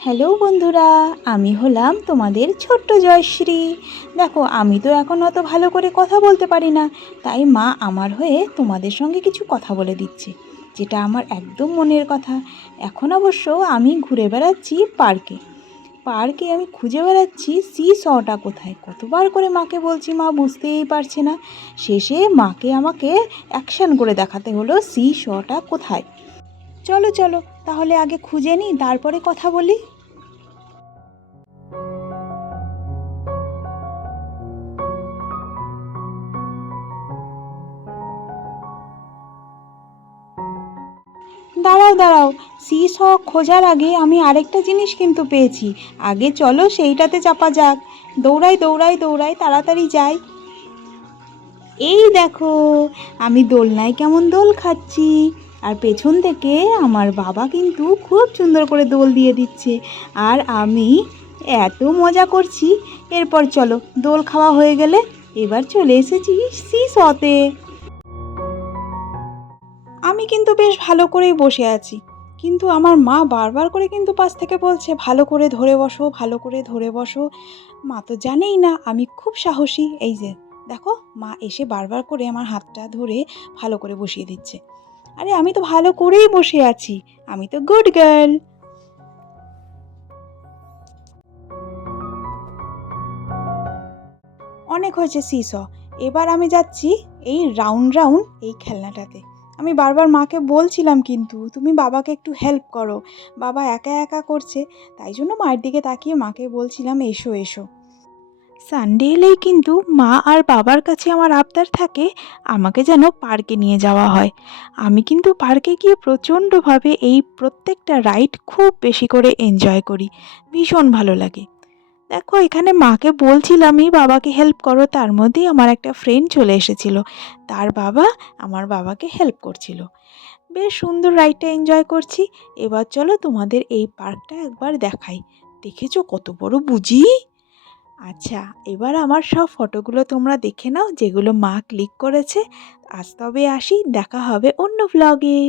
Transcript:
Hello বন্ধুরা, আমি হলাম তোমাদের ছোট্ট জয়শ্রী। দেখো, আমি তো এখন অত ভালো করে কথা বলতে পারি না, তাই মা আমার হয়ে তোমাদের সঙ্গে কিছু কথা বলে দিচ্ছে, যেটা আমার একদম মনের কথা। এখন অবশ্য আমি ঘুরে বেড়াচ্ছি পার্কে। পার্কে আমি খুঁজে বেড়াচ্ছি সি শটা কোথায়। কতবার করে মাকে বলছি, মা বুঝতেই পারছে না। শেষে মাকে আমাকে অ্যাকশান করে দেখাতে হলো সি শটা কোথায়। চলো চলো, তাহলে আগে খুঁজে নিই, তারপরে কথা বলি। দাঁড়াও দাঁড়াও, সিস খোঁজার আগে আমি আরেকটা জিনিস কিন্তু পেয়েছি। আগে চলো সেইটাতে চাপা যাক। দৌড়াই দৌড়াই দৌড়াই, তাড়াতাড়ি যাই। এই দেখো, আমি দোলনায় কেমন দোল খাচ্ছি, আর পেছন থেকে আমার বাবা কিন্তু খুব সুন্দর করে দোল দিয়ে দিচ্ছে, আর আমি এত মজা করছি। এরপর চলো, দোল খাওয়া হয়ে গেলে এবার চলে এসেছি সিসতে। আমি কিন্তু বেশ ভালো করেই বসে আছি, কিন্তু আমার মা বারবার করে কিন্তু পাশ থেকে বলছে, ভালো করে ধরে বসো, ভালো করে ধরে বসো। মা তো জানেই না আমি খুব সাহসী। এই যে দেখো, মা এসে বারবার করে আমার হাতটা ধরে ভালো করে বসিয়ে দিচ্ছে। আরে আমি তো ভালো করেই বসে আছি, আমি তো গুড গার্ল। অনেক হয়েছে সিস, এবার আমি যাচ্ছি এই রাউন্ড রাউন্ড এই খেলনাটাতে। আমি বারবার মাকে বলছিলাম, কিন্তু তুমি বাবাকে একটু হেল্প করো, বাবা একা একা করছে। তাই জন্য মায়ের দিকে তাকিয়ে মাকে বলছিলাম, এসো এসো। সানডে এলেই কিন্তু মা আর বাবার কাছে আমার আবদার থাকে আমাকে যেন পার্কে নিয়ে যাওয়া হয়। আমি কিন্তু পার্কে গিয়ে প্রচণ্ডভাবে এই প্রত্যেকটা রাইড খুব বেশি করে এনজয় করি, ভীষণ ভালো লাগে। দেখো, এখানে মাকে বলছিলামই বাবাকে হেল্প করো, তার মধ্যেই আমার একটা ফ্রেন্ড চলে এসেছিল, তার বাবা আমার বাবাকে হেল্প করছিল। বেশ সুন্দর রাইডটা এনজয় করছি। এবার চলো তোমাদের এই পার্কটা একবার দেখাই। দেখেছো কত বড় বুঝি? আচ্ছা, এবার আমার সব ফটোগুলো তোমরা দেখে নাও, যেগুলো মা ক্লিক করেছে। আজ তবে আসি, দেখা হবে অন্য ভ্লগে।